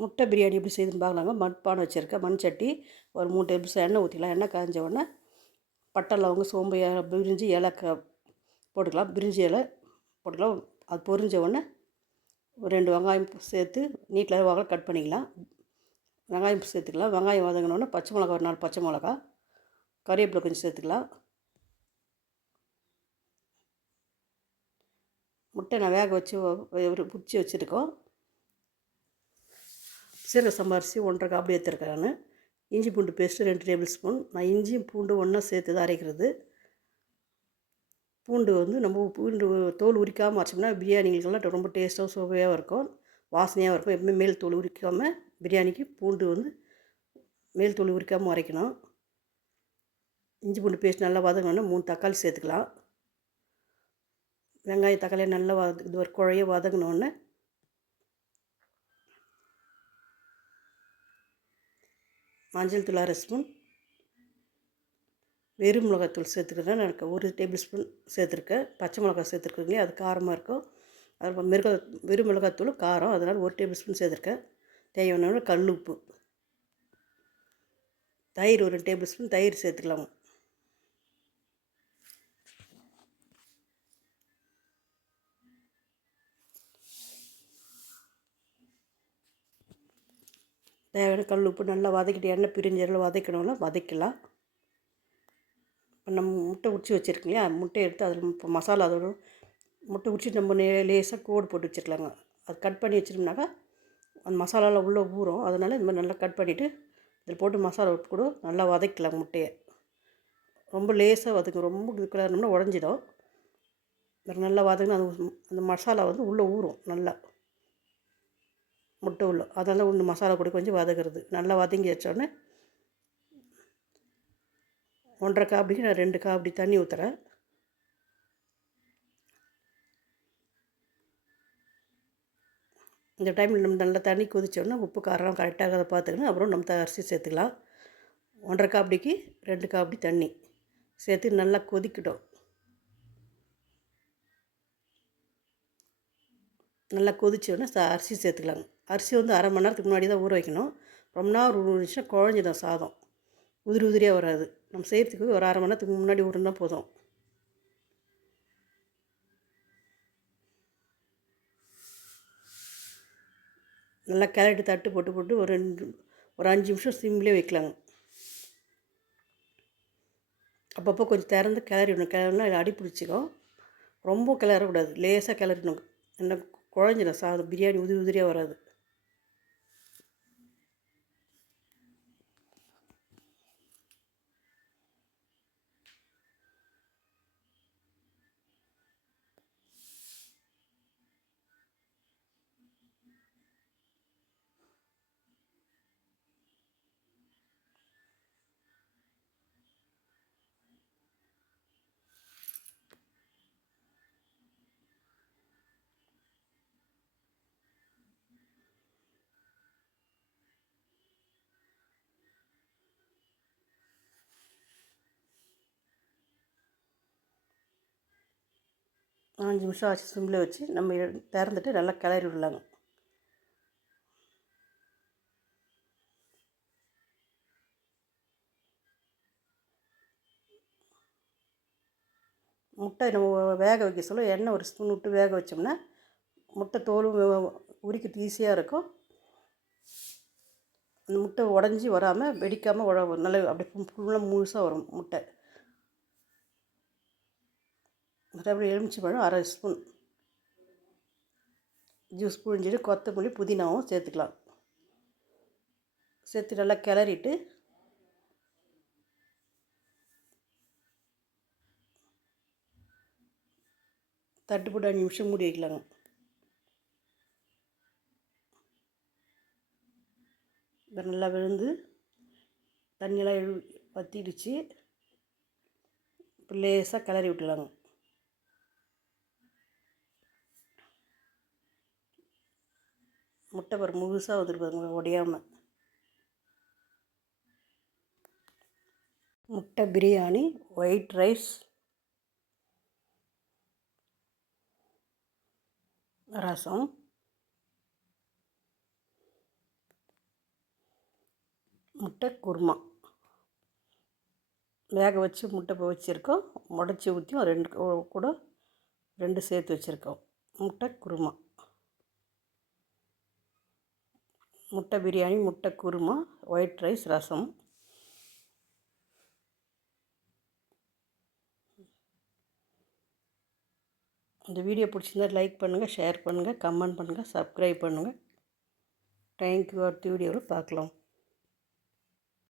முட்டை பிரியாணி எப்படி செய்துன்னு பார்க்கலாங்க. மண்பானை வச்சுருக்கேன். மண் சட்டி ஒரு மூணு டேபிள் ஸ்பூன் எண்ணெய் ஊற்றிக்கலாம் எண்ணெய் காய்ஞ்ச உடனே பட்டை லவங்க சோம்பு பிரிஞ்சு பிரிஞ்சி ஏலக்காய் போட்டுக்கலாம். பிரிஞ்சி இலை போட்டுக்கலாம். அது பொரிஞ்ச உடனே ஒரு ரெண்டு வெங்காயம் சேர்த்து நீட்டில் வாக கட் பண்ணிக்கலாம். வெங்காயம் சேர்த்துக்கலாம். வெங்காயம் வதங்கினோடனே பச்சை மிளகா ஒரு நாலு பச்சை மிளகா. கறிவேப்பிலை கொஞ்சம் சேர்த்துக்கலாம். முட்டை நான் வேக வச்சு ஒரு பிடிச்சி வச்சுருக்கோம். சீரக சம்பா அரிசி ஒன்றரை காப்பி எடுத்துருக்கேன் நான். இஞ்சி பூண்டு பேஸ்ட்டு ரெண்டு டேபிள் ஸ்பூன் நான் இஞ்சியும் பூண்டு ஒன்றா சேர்த்து தான் அரைக்கிறது. பூண்டு வந்து நம்ம பூண்டு தோல் உரிக்காமல் அரைச்சோம்னா பிரியாணிகளுக்கெல்லாம் ரொம்ப டேஸ்ட்டாக சுவையாக இருக்கும். வாசனையாக இருக்கும். எப்பவுமே மேல் தோல் உரிக்காமல் பிரியாணிக்கு பூண்டு வந்து மேல் தோல் உரிக்காமல் அரைக்கணும். இஞ்சி பூண்டு பேஸ்ட் நல்லா வதங்கணும் மூணு தக்காளி சேர்த்துக்கலாம். வெங்காயம் தக்காளியை நல்லா வத இது ஒரு குழைய வதங்கினோடனே மஞ்சள் தூள் அரை ஸ்பூன். வெறும் மிளகாத்தூள் சேர்த்துக்கிறேன் எனக்கு ஒரு டேபிள் ஸ்பூன் சேர்த்துருக்கேன். பச்சை மிளகாய் சேர்த்துருக்கீங்க அது காரமாக இருக்கும். அது மிருக வெறும் மிளகாத்தூள் காரம் அதனால் ஒரு டேபிள் ஸ்பூன் சேர்த்துருக்கேன். தேவையான கல் உப்பு. தயிர் ஒரு டேபிள் ஸ்பூன் தயிர் சேர்த்துக்கலாம். தேவையான கல் உப்பு நல்லா வதக்கிட்டு எண்ணெய் பிரிஞ்சரில் வதக்கணும்ல வதக்கலாம் இப்போ நம்ம முட்டை உரிச்சு வச்சுருக்கோம் இல்லையா முட்டை எடுத்து அதில் இப்போ மசாலா அதோட முட்டை உரிச்சு நம்ம நே லேசாக கோடு போட்டு வச்சுருக்கலாங்க அது கட் பண்ணி வச்சிருந்தோம்னாக்கா அந்த மசாலாவில் உள்ளே ஊறும். அதனால் இந்த மாதிரி நல்லா கட் பண்ணிவிட்டு இதில் போட்டு மசாலா விட்டு கூட நல்லா வதக்கலாம் முட்டையை. ரொம்ப லேசாக வதக்கும் ரொம்ப இதுக்குள்ளே கிளறினோம்னா உடஞ்சிடும். நல்லா வதங்கினா அது அந்த மசாலா வந்து உள்ளே ஊறும் நல்லா. முட்டை உள்ள அதெல்லாம் ஒன்று மசாலா கூட கொஞ்சம் வதக்கிறது. நல்லா வதங்கி வச்சோடனே ஒன்றரை காப்பிக்கு நான் ரெண்டு காப்பி தண்ணி ஊற்றுறேன் இந்த டைமில் நம்ம நல்லா தண்ணி கொதிச்சோடனே உப்பு காரம் கரெக்டாக அதை பார்த்துக்கணும் அப்புறம் நம்ம அரிசி சேர்த்துக்கலாம். ஒன்றரை காப்பிக்கு ரெண்டு காப்பி தண்ணி சேர்த்து நல்லா கொதிக்கட்டும். நல்லா கொதிச்சோடனே ச அரிசி சேர்த்துக்கலாங்க அரிசி வந்து அரை மணி நேரத்துக்கு முன்னாடி தான் ஊற வைக்கணும். ரொம்ப நேரம் ஊறிச்சுன்னா குழஞ்சிடும் சாதம். உதிரி உதிரியாக வராது. நம்ம செய்கிறதுக்கு ஒரு அரை மணி நேரத்துக்கு முன்னாடி ஊறினா போதும். நல்லா கேரட்டு தட்டு போட்டு போட்டு ஒரு ரெண்டு ஒரு அஞ்சு நிமிஷம் சிம்லேயே வைக்கலாங்க அப்பப்போ கொஞ்சம் திறந்து கிளறிடணும். கிளறினா அடி பிடிச்சிக்கும் ரொம்ப கிளறக்கூடாது. லேசாக கிளறிடணும். என்ன குழஞ்சிடும் சாதம். பிரியாணி உதிரி உதிரியாக வராது. அஞ்சு நிமிஷம் ஆச்சு சிம்மில் வச்சு நம்ம திறந்துட்டு நல்லா கிளறி விடலாங்க. முட்டை நம்ம வேக வைக்க சொல்ல எண்ணெய் ஒரு ஸ்பூன் விட்டு வேக வச்சோம்னா முட்டை தோலும் உரிக்கிறது ஈஸியாக இருக்கும். அந்த முட்டை உடஞ்சி வராமல் வெடிக்காமல் உழவு நல்லா அப்படியே ஃபுல்லாக முழுசாக வரும் முட்டை. மற்றபடி எலுமிச்சி பழம் அரை ஸ்பூன். ஜூஸ் புழிஞ்சிட்டு கொத்தமல்லி புதினாவும் சேர்த்துக்கலாம். சேர்த்து நல்லா கிளறிட்டு தட்டு போட்டு அஞ்சு நிமிஷம் மூடி வைக்கலாங்க. நல்லா விழுந்து தண்ணியெல்லாம் எழு வற்றிடுச்சு இப்போ லேசாக கிளறி விட்டுலாங்க முட்டை பரு முழுசாக வந்துருப்பாங்க உடையாமல் முட்டை பிரியாணி ஒயிட் ரைஸ் ரசம். முட்டை குருமா. வேக வச்சு முட்டை வச்சுருக்கோம் உடச்சி ஊற்றியும் ரெண்டு கூட ரெண்டு சேர்த்து வச்சுருக்கோம். முட்டை குருமா. முட்டை பிரியாணி முட்டை குருமா ஒயிட் ரைஸ் ரசம். இந்த வீடியோ பிடிச்சிருந்தா லைக் பண்ணுங்கள் ஷேர் பண்ணுங்கள் கமெண்ட் பண்ணுங்கள் சப்ஸ்கிரைப் பண்ணுங்கள் தேங்க்யூ அடுத்த வீடியோவில் பார்க்கலாம்.